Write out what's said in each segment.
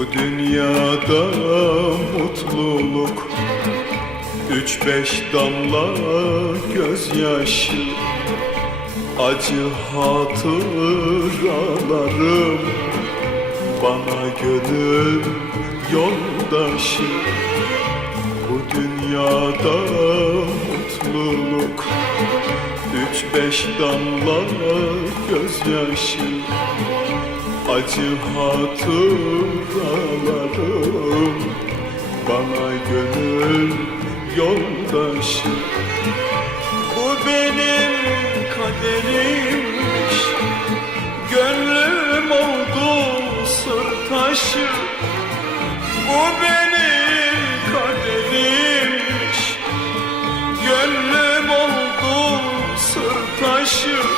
Bu dünyada mutluluk. Üç beş damla gözyaşı Acı hatıralarım. Bana gönül yoldaşı Bu dünyada mutluluk. Üç beş damla gözyaşı Acı hatıralarım Bana gönül yoldaşı. Bu benim kaderimmiş Gönlüm oldu sırtaşı. Bu benim kaderimmiş Gönlüm oldu sırtaşı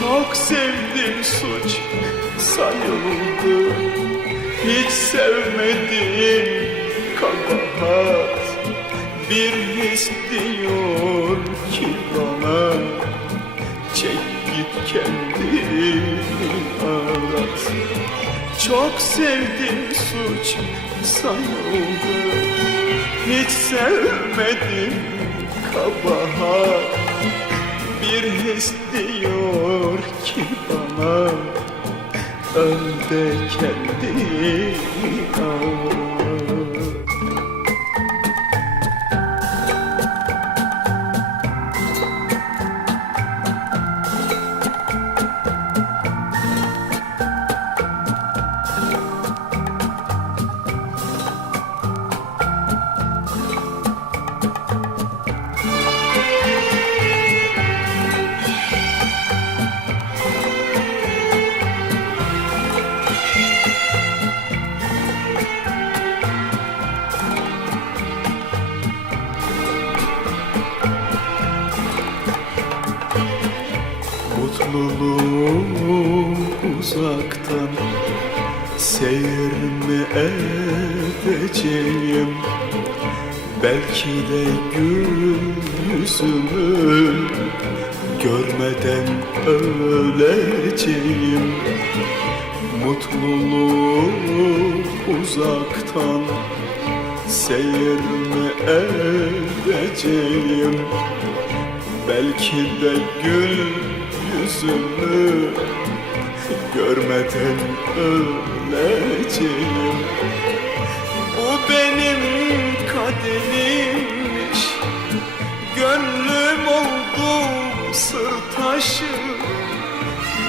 Çok sevdim suç sayıldı. Hiç sevmedim kabahat. Bir his diyor ki bana Çek git kendini arat Çok sevdim suç sayıldı. Hiç sevmedim kabahat His diyor ki bana Öl de kendini arat Mutluluğum uzaktan Seyir mi edeceğim? Belki de gül yüzümü Görmeden öleceğim. Mutluluğum uzaktan Seyir mi edeceğim? Belki de gül yüzümü görmeden öleceğim. Bu benim kaderimmiş. Gönlüm oldu sır taşı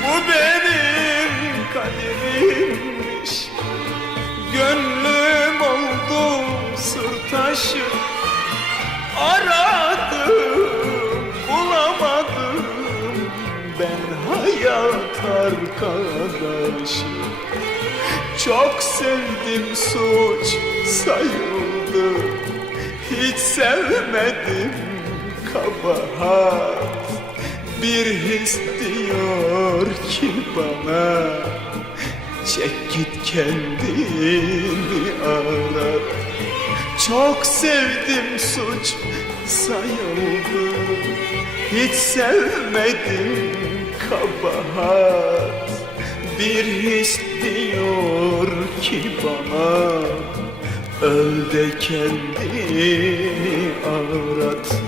Bu benim kaderimmiş. Gönlüm oldu sır taşı hayat arkadaşı Çok sevdim suç sayıldı. Hiç sevmedim kabahat. Bir his diyor ki bana Çek git kendini arat çok sevdim suç sayıldı. Hiç sevmedim kabahat. Bir his diyor ki bana Öl de kendini arat